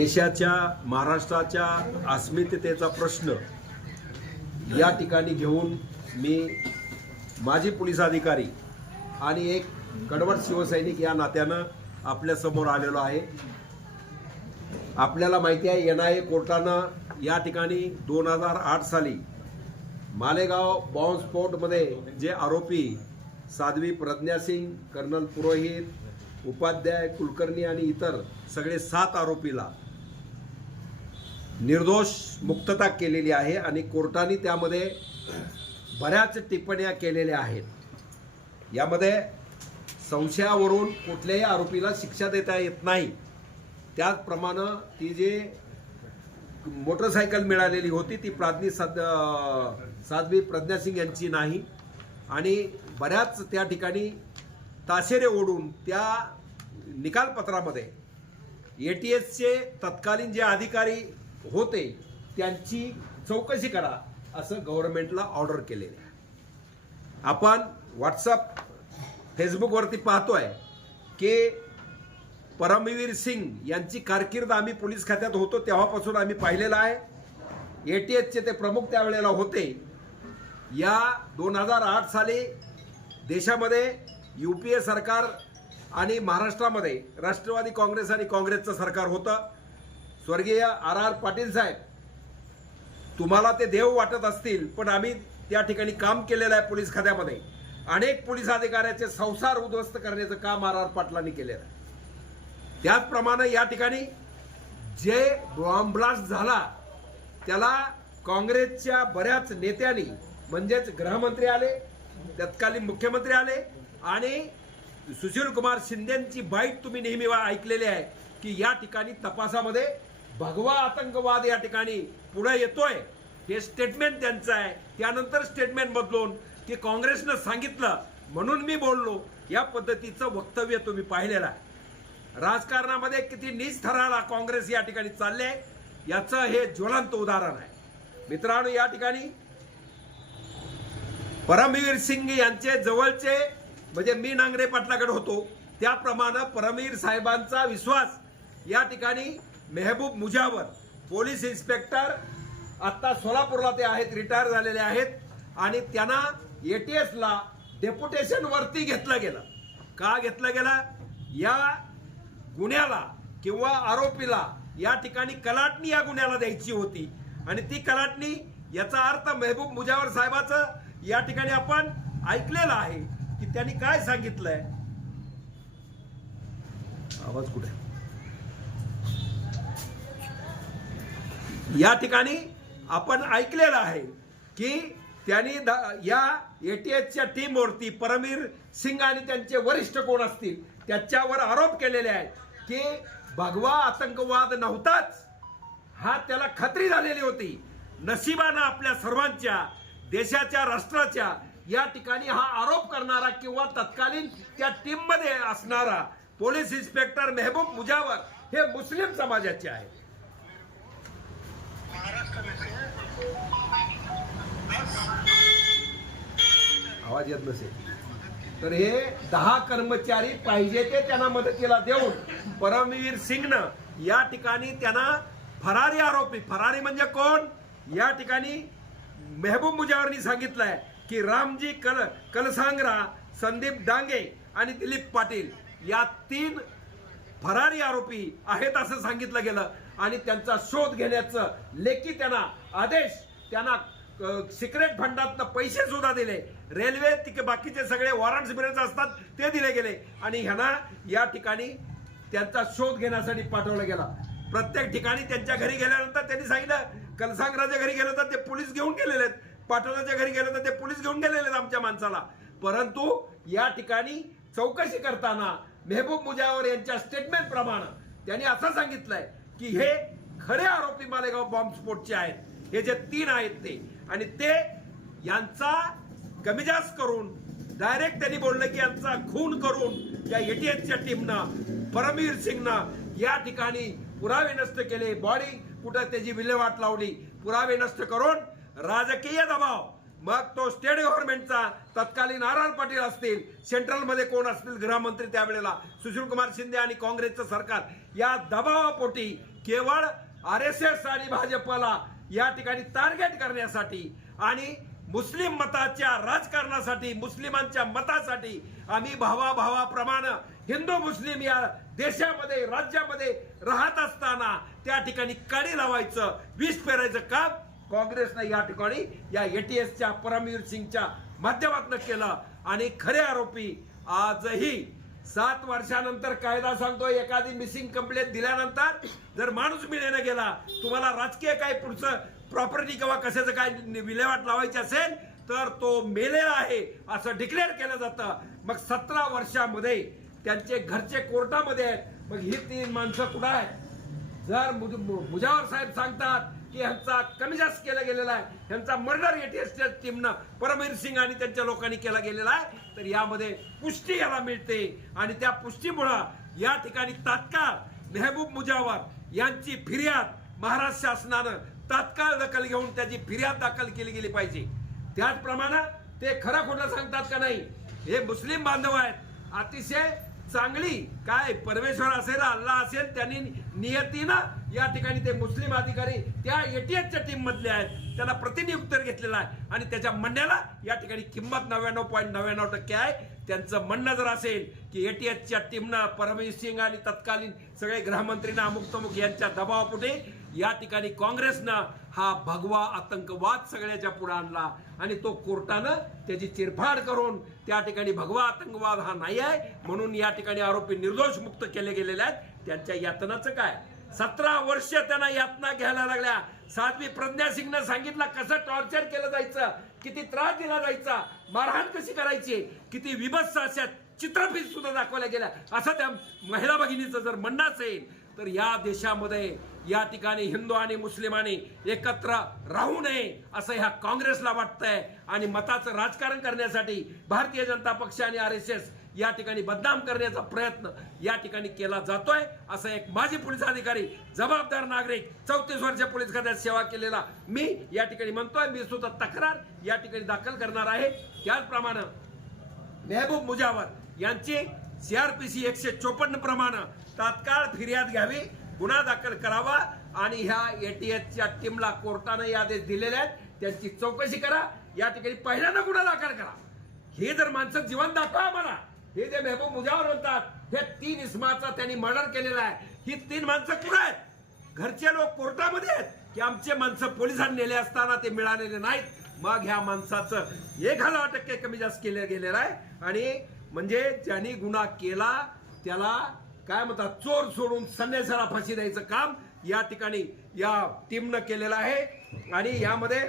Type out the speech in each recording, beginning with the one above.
देशाच्या महाराष्ट्राच्या अस्मितेचा प्रश्न या ठिकाणी घेऊन मी माजी पोलीस अधिकारी आणि एक कडवट शिवसैनिक या नात्यानं आपल्यासमोर आलेलो आहे. आपल्याला माहिती आहे एन आय ए कोर्टानं या ठिकाणी दोन हजार आठ साली मालेगाव बॉम्बस्फोटमध्ये जे आरोपी साध्वी प्रज्ञा सिंग कर्नल पुरोहित उपाध्याय कुलकर्णी आणि इतर सगळे सात आरोपीला निर्दोष मुक्तता केलेली आहे आणि कोर्टाने त्यामध्ये बऱ्याच टिप्पण्या केलेल्या आहेत. यामध्ये संशयावरून कुठल्याही आरोपीला शिक्षा देता येत नाही. त्याचप्रमाणे ती जे मोटरसायकल मिळालेली होती ती प्राज्ञी साध साध्वी प्रज्ञा सिंग यांची नाही. आणि बऱ्याच त्या ठिकाणी ताशेरे ओढून त्या निकालपत्रामध्ये ए टी एसचे तत्कालीन जे अधिकारी होते त्यांची चौकशी करा असं गव्हर्नमेंटला ऑर्डर केलेले. आहे आपण व्हॉट्सअप फेसबुकवरती पाहतोय की परमवीर सिंग यांची कारकीर्द आम्ही पोलीस खात्यात होतो तेव्हापासून आम्ही पाहिलेला आहे. ए टी एचचे ते प्रमुख त्यावेळेला होते. या दोन हजार आठ साली देशामध्ये यू पी ए सरकार आणि महाराष्ट्रामध्ये राष्ट्रवादी काँग्रेस आणि काँग्रेसचं सरकार होतं. स्वर्गीय आर आर पाटील साहेब तुम्हाला ते देव वाटत असतील पण आम्ही त्या ठिकाणी काम केलेलं आहे पोलीस खात्यामध्ये. अनेक पोलीस अधिकाऱ्याचे संसार उद्ध्वस्त करण्याचं काम आर आर पाटलांनी केलेलं आहे. त्याचप्रमाणे या ठिकाणी जे बॉम्ब ब्लास्ट झाला त्याला काँग्रेसच्या बऱ्याच नेत्यांनी म्हणजेच गृहमंत्री आले तत्कालीन मुख्यमंत्री आले आणि सुशील कुमार शिंदेची बाईट तुम्ही नेहमी ऐकलेली आहे की या ठिकाणी तपासामध्ये भगवा आतंकवाद या ठिकाणी पुढे येतोय. हे स्टेटमेंट त्यांचं आहे. त्यानंतर स्टेटमेंट बदलून की काँग्रेसनं सांगितलं म्हणून मी बोललो या पद्धतीचं वक्तव्य तुम्ही पाहिलेलं आहे. राजकारणामध्ये किती नीच थराला काँग्रेस या ठिकाणी चालले याचं हे ज्वलंत उदाहरण आहे. मित्रांनो या ठिकाणी परमवीर सिंग यांचे जवळचे म्हणजे मी नांगरे पाटलाकडे होतो त्याप्रमाणे परमवीर साहेबांचा विश्वास या ठिकाणी मेहबूब मुजावर पोलीस इन्स्पेक्टर आत्ता सोलापूरला ते आहेत रिटायर झालेले आहेत. आणि त्यांना ए टी एसला डेप्युटेशनवरती घेतलं गेलं. का घेतलं गेलं? या गुन्ह्याला किंवा आरोपीला या ठिकाणी कलाटणी या गुन्ह्याला द्यायची होती. आणि ती कलाटणी याचा अर्थ मेहबूब मुजावर साहेबाचं या ठिकाणी आपण ऐकलेलं आहे की त्यांनी काय सांगितलंय? आवाज कुठे? या ठिकाणी आपण ऐकलेलं आहे की त्यांनी द- या ए टी एचच्या टीमवरती परमवीर सिंग आणि त्यांचे वरिष्ठ कोण असतील त्याच्यावर आरोप केलेले आहेत की भगवा आतंकवाद नव्हताच. हा त्याला खात्री झालेली होती. नशिबानं आपल्या सर्वांच्या देशाच्या राष्ट्राच्या या ठिकाणी हा आरोप करणारा किंवा तत्कालीन त्या टीममध्ये असणारा पोलीस इन्स्पेक्टर मेहबूब मुजावर हे मुस्लिम समाजाचे आहेत महाराष्ट्र में से दस आवाज येत नसेल तर हे दहा कर्मचारी पाहिजे ते त्यांना मदतीला देऊन परमवीर सिंगनं या ठिकाणी त्यांना फरारी आरोपी फरारी म्हणजे कोण? या ठिकाणी मेहबूब मुजावरनी सांगितलंय की रामजी कल कलसांगरा संदीप डांगे आणि दिलीप पाटील या तीन फरारी आरोपी आहेत असं सांगितलं गेलं. आणि त्यांचा शोध घेण्याचं लेखी त्यांना आदेश त्यांना सिक्रेट फंडातनं पैसे सुद्धा दिले. रेल्वे तिके बाकीचे सगळे वॉरंट्स बिरंट्स असतात ते दिले गेले. आणि ह्यांना या ठिकाणी त्यांचा शोध घेण्यासाठी पाठवलं गेला. प्रत्येक ठिकाणी त्यांच्या घरी गेल्यानंतर त्यांनी सांगितलं कलसांगराच्या घरी गेलं तर ते पोलीस घेऊन गेलेले आहेत. पाटोलाच्या घरी गेलं तर ते पोलीस घेऊन गेलेले आहेत आमच्या माणसाला. परंतु या ठिकाणी चौकशी करताना मेहबूब मुजावर यांच्या स्टेटमेंट प्रमाणे त्यांनी असं सांगितलंय की हे खरे आरोपी मालेगाव बॉम्बस्फोटचे आहेत. हे जे तीन आहेत ते. आणि ते यांचा कमीजास करून डायरेक्ट त्यांनी बोललं की यांचा खून करून या एटीएसच्या टीमनं परमवीर सिंगनं या ठिकाणी पुरावे नष्ट केले. बॉडी कुठं त्याची विल्हेवाट लावली पुरावे नष्ट करून राजकीय दबाव. मग तो स्टेट गव्हर्नमेंटचा तत्कालीन आर आर पाटील असतील सेंट्रलमध्ये कोण असतील गृहमंत्री त्यावेळेला सुशील कुमार शिंदे आणि काँग्रेसचं सरकार या दबावापोटी केवळ आर एस एस आणि भाजपला या ठिकाणी टार्गेट करण्यासाठी आणि मुस्लिम मताच्या राजकारणासाठी मुस्लिमांच्या मतासाठी आम्ही भावाभावाप्रमाणे हिंदू मुस्लिम या देशामध्ये राज्यामध्ये राहत असताना त्या ठिकाणी कडी लावायचं विष पेरायचं काम काँग्रेसनं या ठिकाणी या एटीएसच्या परमवीर सिंगच्या माध्यमातून केलं. आणि खरे आरोपी आजही सात वर्षानंतर कायदा सांगतो एखादी मिसिंग कंप्लेंट दिल्यानंतर जर माणूस मिळेना गेला तुम्हाला राजकीय काय पुढचं प्रॉपर्टी किंवा कशाचं काय विल्हेवाट लावायची असेल तर तो मेलेला आहे असं डिक्लेअर केलं जातं. मग सतरा वर्षामध्ये त्यांचे घरचे कोर्टामध्ये आहेत. मग ही तीन माणसं कुठं आहेत? जर मुजावर साहेब सांगतात की ह्यांचा कमी जास्त केला गेलेला आहे ह्यांचा मर्डर एटीएसच्या टीमनं परमवीर सिंग आणि त्यांच्या लोकांनी केला गेलेला आहे तर यामध्ये पुष्टी याला मिळते. आणि त्या पुष्टीमुळं या ठिकाणी तात्काळ मेहबूब मुजावर यांची फिर्याद महाराष्ट्र शासनानं तात्काळ दखल घेऊन त्याची फिर्याद दाखल केली गेली पाहिजे. त्याचप्रमाणे ते खरं खोटं सांगतात का नाही? हे मुस्लिम बांधव आहेत. अतिशय चांगली. काय? परमेश्वर असेल अल्लाह असेल त्यांनी नियतीनं या ठिकाणी ते मुस्लिम अधिकारी त्या एटीएसच्या टीम मधले आहेत. त्याला प्रतिनियुक्त घेतलेला आहे. आणि त्याच्या म्हणण्याला या ठिकाणी किंमत नव्याण्णव पॉईंट नव्याण्णव टक्के आहे. त्यांचं म्हणणं जर असेल की एटीएसच्या टीमनं परमवीर सिंग आणि तत्कालीन सगळे गृहमंत्रीना अमुक तमुक यांच्या दबावापुढे या ठिकाणी काँग्रेसनं हा भगवा आतंकवाद सगळ्याच्या पुढे आणला आणि तो कोर्टानं त्याची चिरफाड करून त्या ठिकाणी भगवा आतंकवाद हा नाही आहे म्हणून या ठिकाणी आरोपी निर्दोष मुक्त केले गेलेले आहेत. त्यांच्या यातनाचं काय? सतरा वर्ष त्यांना यातना घ्यायला लागल्या. साध्वी प्रज्ञा सिंगनं सांगितलं कसं टॉर्चर केलं जायचं किती त्रास दिला जायचा मारहाण कशी करायची किती विभत्स अशा चित्रफित सुद्धा दाखवल्या गेल्या. असं त्या महिला भगिनीचं जर म्हणणं असेल तर या देशामध्ये या ठिकाणी हिंदू आणि मुस्लिमांनी एकत्र राहू नये असं ह्या काँग्रेसला वाटतंय. आणि मताचं राजकारण करण्यासाठी भारतीय जनता पक्ष आणि आर एस एस या ठिकाणी बदनाम करण्याचा प्रयत्न या ठिकाणी केला जातोय असं एक माजी पोलीस अधिकारी जबाबदार नागरिक चौतीस वर्ष पोलीस खात्यात सेवा केलेला मी या ठिकाणी म्हणतोय. मी सुद्धा तक्रार या ठिकाणी दाखल करणार आहे. त्याचप्रमाणे मेहबूब मुजावर यांची सीआरपीसी एकशे चोपन्न प्रमाणे तात्काळ फिर्याद घ्यावी. गुन्हा दाखल करावा आणि ह्या एटीएसच्या टीमला कोर्टानं हे आदेश दिलेले आहेत. त्यांची चौकशी करा. या ठिकाणी पहिल्यांदा गुन्हा दाखल करा. हे जर माणसं जीवन दाखवा आम्हाला. हे जे मेहबूब मुजावर म्हणतात हे तीन इस्माचा त्यांनी मर्डर केलेला आहे. ही तीन माणसं कुठं आहेत? घरचे लोक कोर्टामध्ये आहेत. की आमचे माणसं पोलिसांनी नेले असताना ते मिळालेले नाहीत. मग ह्या माणसाचं एक हजार टक्के कमी जास्त केलं गेलेलं आहे. आणि म्हणजे ज्यांनी गुन्हा केला त्याला काय म्हणतात चोर सोडून संन्यासाला फाशी द्यायचं काम या ठिकाणी या टीमनं केलेलं आहे. आणि यामध्ये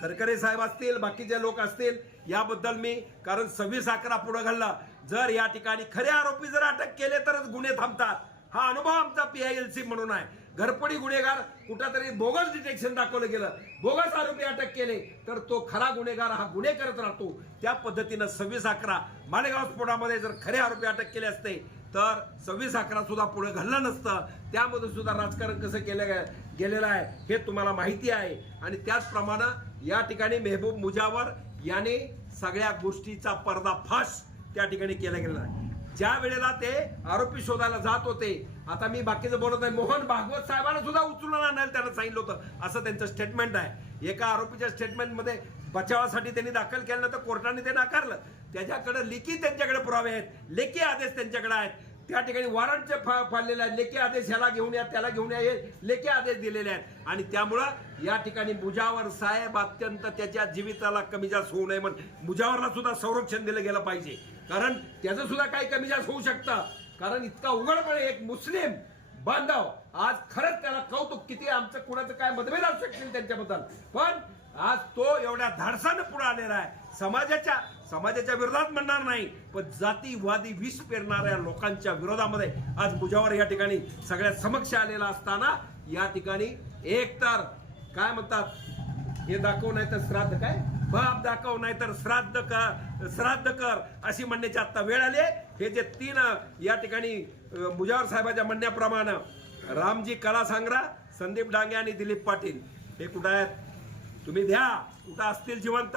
करकरे साहेब असतील बाकीचे लोक असतील याबद्दल मी कारण सव्वीस अकरा पुढं घालला. जर या ठिकाणी खरे आरोपी जर अटक केले तरच गुन्हे थांबतात. हा अनुभव आमचा पीआयएलसी म्हणून आहे. घरपडी गुन्हेगार कुठंतरी बोगस डिटेक्शन दाखवलं गेलं. बोगस आरोपी अटक केले तर तो खरा गुन्हेगार हा गुन्हे करत राहतो. त्या पद्धतीनं सव्वीस अकरा मालेगाव स्फोटामध्ये जर खरे आरोपी अटक केले असते तर सव्वीस अकरा सुद्धा पुढे घडलं नसतं. त्यामध्ये सुद्धा राजकारण कसं केलं गेलेलं आहे हे तुम्हाला माहिती आहे. आणि त्याचप्रमाणे या ठिकाणी मेहबूब मुजावर याने सगळ्या गोष्टीचा पर्दाफाश त्या ठिकाणी केला गेला आहे. ज्या वेळेला ते आरोपी शोधायला जात होते आता मी बाकीचं बोलत नाही. मोहन भागवत साहेबांना सुद्धा उचलून आणायला त्यांना सांगितलं होतं. असं त्यांचं स्टेटमेंट आहे. एका आरोपीच्या स्टेटमेंटमध्ये बचावासाठी त्यांनी दाखल केलं तर कोर्टाने ते नाकारलं. त्याच्याकडे लेखी त्यांच्याकडे पुरावे आहेत लेखी आदेश त्यांच्याकडे आहेत. त्या ठिकाणी वॉरंटचे फा फाडलेले आहेत लेखी आदेश ह्याला घेऊन या त्याला घेऊन या हे लेखी आदेश दिलेले आहेत. आणि त्यामुळं या ठिकाणी मुजावर साहेब अत्यंत त्याच्या जीविताला कमी जास्त होऊ नये म्हणून मुजावरला सुद्धा संरक्षण दिलं गेलं पाहिजे. कारण त्याचं सुद्धा काही कमी जास्त होऊ शकतं. कारण इतका उघडपणे एक मुस्लिम बांधव आज खरंच त्याला कौतुक किती आमचं कुणाचं काय मतभेद असू शकतील त्यांच्याबद्दल. पण आज तो एवढ्या धाडसानं पुढे आलेला आहे. समाजाच्या समाजाच्या विरोधात म्हणणार नाही पण जातीवादी विष पेरणाऱ्या लोकांच्या विरोधामध्ये आज मुजावर या ठिकाणी सगळ्यात समक्ष आलेला असताना या ठिकाणी एक तर काय म्हणतात हे दाखव नाही तर श्राद्ध काय? बाप दाखव नाही तर श्राद्ध कर श्राद्ध कर अशी म्हणण्याची आता वेळ आली हे जे तीन या ठिकाणी मुजावर साहेबाच्या म्हणण्याप्रमाणे रामजी कला सांगरा संदीप डांगे आणि दिलीप पाटील. हे कुठं आहेत? तुम्ही द्या. कुठं असतील जिवंत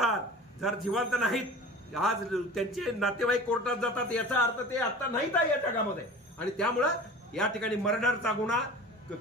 जर जिवंत नाहीत आज त्यांचे नातेवाईक कोर्टात जातात याचा अर्थ ते आता नाहीत आहे या जगामध्ये. आणि त्यामुळं या ठिकाणी मर्डरचा गुन्हा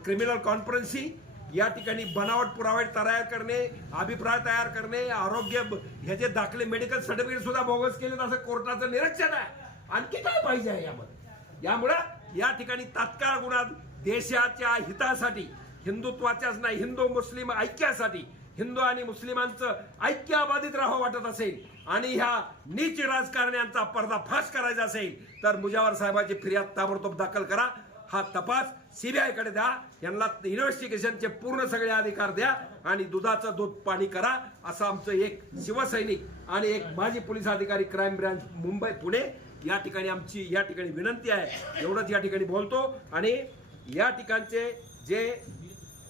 क्रिमिनल कॉन्फरन्सी या ठिकाणी बनावट पुरावे तयार करणे अभिप्राय तयार करणे आरोग्य ह्याचे दाखले मेडिकल सर्टिफिकेट सुद्धा बोगस केले असं कोर्टाचं निरीक्षण आहे. आणखी काय पाहिजे आहे यामध्ये? यामुळं या ठिकाणी तात्काळ गुन्हा देशाच्या हितासाठी हिंदुत्वाच्याच नाही हिंदू मुस्लिम ऐक्यासाठी हिंदू आणि मुस्लिमांचं ऐक्य अबाधित राहावं वाटत असेल आणि ह्या नीच राजकारण्यांचा पर्दाफाश करायचा असेल तर मुजावर साहेबांची फिर्याद ताबडतोब दाखल करा. हा तपास सीबीआयकडे द्या. यांना इन्व्हेस्टिगेशनचे पूर्ण सगळे अधिकार द्या आणि दुधाचं दूध पाणी करा. असं आमचं एक शिवसैनिक आणि एक माजी पोलीस अधिकारी क्राईम ब्रांच मुंबई पुणे या ठिकाणी आमची या ठिकाणी विनंती आहे. एवढंच या ठिकाणी बोलतो आणि या ठिकाणचे जे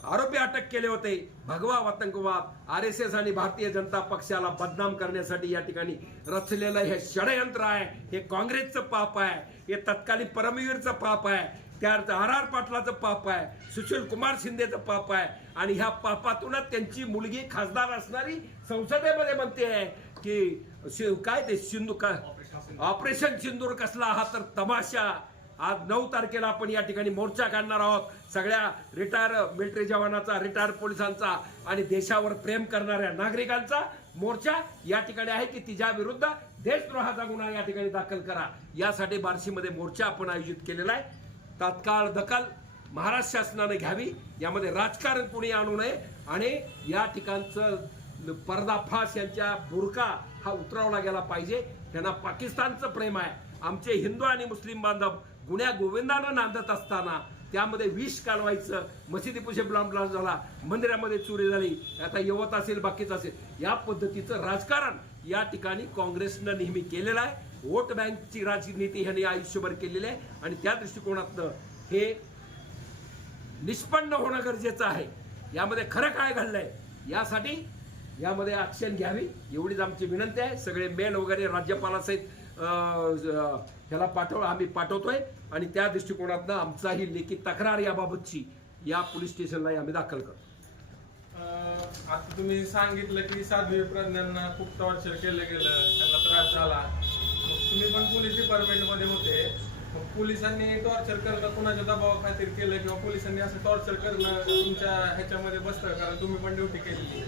आरोपी अटक केले होते. भगवा आतंकवाद आर एस एस आणि भारतीय जनता पक्षाला बदनाम करण्यासाठी या ठिकाणी रचलेलं हे षडयंत्र आहे. हे काँग्रेसचं पाप आहे. हे तत्कालीन परमवीरचं पाप आहे. त्या आर आर पाटलाचं पाप आहे. सुशील कुमार शिंदेचं पाप आहे. आणि ह्या पापातूनच त्यांची मुलगी खासदार असणारी संसदेमध्ये म्हणते आहे की काय ते सिंधू का ऑपरेशन सिंदूर कसला हा तर तमाशा. आज नऊ तारखेला आपण या ठिकाणी मोर्चा काढणार आहोत. सगळ्या रिटायर मिलिटरी जवानाचा रिटायर पोलिसांचा आणि देशावर प्रेम करणाऱ्या नागरिकांचा मोर्चा या ठिकाणी आहे की तिच्या विरुद्ध देशद्रोहाचा गुन्हा या ठिकाणी दाखल करा. यासाठी बार्शीमध्ये मोर्चा आपण आयोजित केलेला आहे. तात्काळ दखल महाराष्ट्र शासनाने घ्यावी. यामध्ये राजकारण कोणी आणू नये आणि या ठिकाणचं पर्दाफाश यांच्या बुरका हा उतरवला गेला पाहिजे. त्यांना पाकिस्तानचं प्रेम आहे. आमचे हिंदू आणि मुस्लिम बांधव गुण्या गोविंदानं नांदत असताना त्यामध्ये विष कालवायचं मशिदी पुशे ब्लाम झाला मंदिरामध्ये चोरी झाली आता यवत असेल बाकीच असेल या पद्धतीचं राजकारण या ठिकाणी काँग्रेसनं नेहमी केलेलं आहे. वोट बँकची राजनीती ह्यांनी आयुष्यभर केलेली आहे आणि त्या दृष्टिकोनातनं हे निष्पन्न होणं गरजेचं आहे. यामध्ये खरं काय घडलंय यासाठी यामध्ये ॲक्शन घ्यावी एवढीच आमची विनंती आहे. सगळे मेल वगैरे राज्यपालासहित अं, ह्याला पाठव आम्ही पाठवतोय. आणि त्या दृष्टिकोनातनं आमचाही लेखी तक्रार याबाबतची या पोलीस स्टेशनला आम्ही दाखल करतो. आता तुम्ही सांगितलं की साध्वी प्रज्ञांना खूप टॉर्चर केलं गेलं त्यांना त्रास झाला. मग तुम्ही पण पोलीस डिपार्टमेंटमध्ये होते. मग पोलिसांनी टॉर्चर करणं कुणाच्या दबावाखातीर केलं किंवा पोलिसांनी असं टॉर्चर करणं तुमच्या ह्याच्यामध्ये बसतं? कारण तुम्ही पण ड्युटी केलेली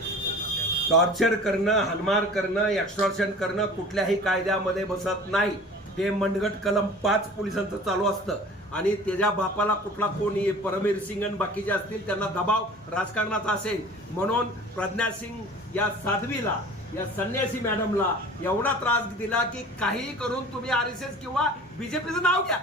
टॉर्चर करणं हानमार करणं एक्स्ट्रॉशन करणं कुठल्याही कायद्यामध्ये बसत नाही. हे मंडगट कलम पाच पोलिसांचं चालू असतं. आणि त्याच्या बापाला कुठला कोणी परमवीर सिंग आणि बाकीचे असतील त्यांना दबाव राजकारणाचा असेल. म्हणून प्रज्ञा सिंग या साध्वीला या संन्यासी मॅडमला एवढा त्रास दिला की काहीही करून तुम्ही आर एस एस किंवा बीजेपीचं नाव घ्या.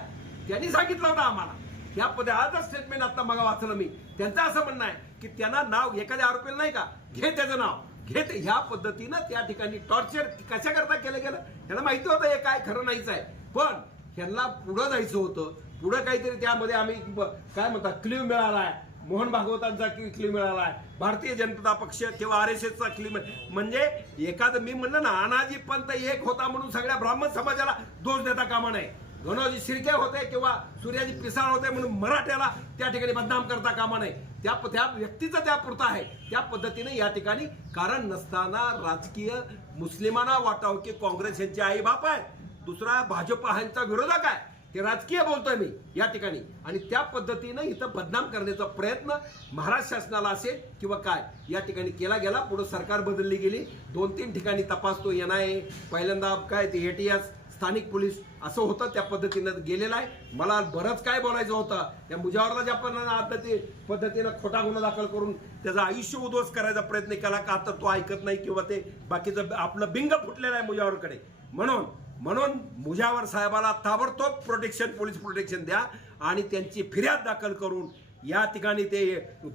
त्यांनी सांगितलं होतं आम्हाला. या पदे स्टेटमेंट आता मग वाचलं मी. त्यांचं असं म्हणणं आहे की त्यांना नाव एखाद्या आरोपीला नाही का? घे त्याचं नाव. घेत ह्या पद्धतीनं त्या ठिकाणी टॉर्चर कशा करता केलं गेलं? त्यांना माहिती होतं हे काय खरं नाहीच आहे. पण ह्यांना पुढं जायचं होतं. पुढं काहीतरी त्यामध्ये आम्ही काय म्हणतात क्ल्यू मिळालाय. मोहन भागवतांचा क्ल्यू मिळालाय. भारतीय जनता पक्ष किंवा आर एस एसचा क्लिव म्हणजे एखादं मी म्हणलं ना अनाजी पंत एक होता म्हणून सगळ्या ब्राह्मण समाजाला दोष देता कामा नये. धनोजी शिर्के होते किंवा सूर्याजी पिसाळ होते म्हणून मराठ्याला त्या ठिकाणी बदनाम करता कामा नये. त्या त्या व्यक्तीचं त्या पुरता आहे. त्या पद्धतीने या ठिकाणी कारण नसताना राजकीय मुस्लिमांना वाटावं की काँग्रेस यांचे आई बाप आहे दुसरा भाजप ह्यांचा विरोधक आहे. ते राजकीय बोलतोय मी या ठिकाणी. आणि त्या पद्धतीनं इथं बदनाम करण्याचा प्रयत्न महाराष्ट्र शासनाला असेल किंवा काय या ठिकाणी केला गेला. पुढे सरकार बदलली गेली. दोन तीन ठिकाणी तपासतो एन आय ए पहिल्यांदा काय ते एटीएस स्थानिक पोलीस असं होतं त्या पद्धतीनं गेलेलं आहे. मला बरंच काय बोलायचं होतं त्या मुजावरला ज्या पण ते पद्धतीनं खोटा गुन्हा दाखल करून त्याचं आयुष्य उद्ध्वस्त करायचा प्रयत्न केला का आता तो ऐकत नाही किंवा ते बाकीचं आपलं बिंग फुटलेलं आहे मुजावरकडे. म्हणून म्हणून मुजावर साहेबाला ताबडतोब प्रोटेक्शन पोलीस प्रोटेक्शन द्या आणि त्यांची फिर्याद दाखल करून या ठिकाणी ते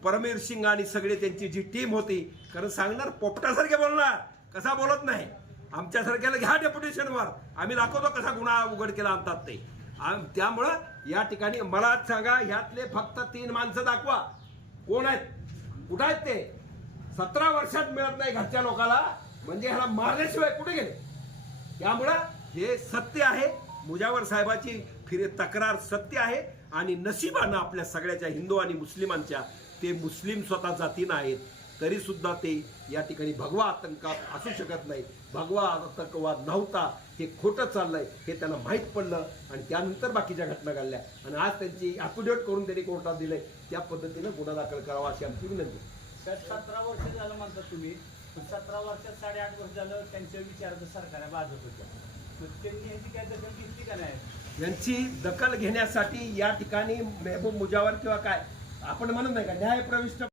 परमवीर सिंग आणि सगळे त्यांची जी टीम होती कारण सांगणार पोपटासारखे बोलणार कसा बोलत नाही. आमच्यासारख्याला घ्या डेप्युटेशनवर आम्ही दाखवतो कसा गुन्हा उघड केला आणतात ते. आम- त्यामुळं या ठिकाणी मला सांगा ह्यातले फक्त तीन माणसं दाखवा. कोण आहेत? कुठं आहेत ते? सतरा वर्षात मिळत नाही घरच्या लोकाला. म्हणजे ह्याला मारल्याशिवाय कुठे गेले? त्यामुळं हे सत्य आहे. मुजावर साहेबाची फिरे तक्रार सत्य आहे. आणि नशिबानं आपल्या सगळ्याच्या हिंदू आणि मुस्लिमांच्या ते मुस्लिम स्वतः जातीनं आहेत. तरी सुद्धा ते या ठिकाणी भगवा आतंकात असू शकत नाही. भगवा आतंकवाद नव्हता हे खोटं चाललंय हे त्यांना माहीत पडलं आणि त्यानंतर बाकीच्या घटना घडल्या. आणि आज त्यांची अॅप्युडेट करून त्यांनी कोर्टात दिलंय. त्या पद्धतीनं गुन्हा दाखल करावा अशी आमची विनंती तर सतरा वर्ष झालं म्हणतात तुम्ही. पण सतरा वर्षात साडेआठ वर्ष झालं त्यांच्या विचाराचं सरकार भाजप यांची दखल घेण्यासाठी या ठिकाणी मेहबूब मुजावर किंवा काय आपण म्हणत नाही का न्याय प्रविष्ट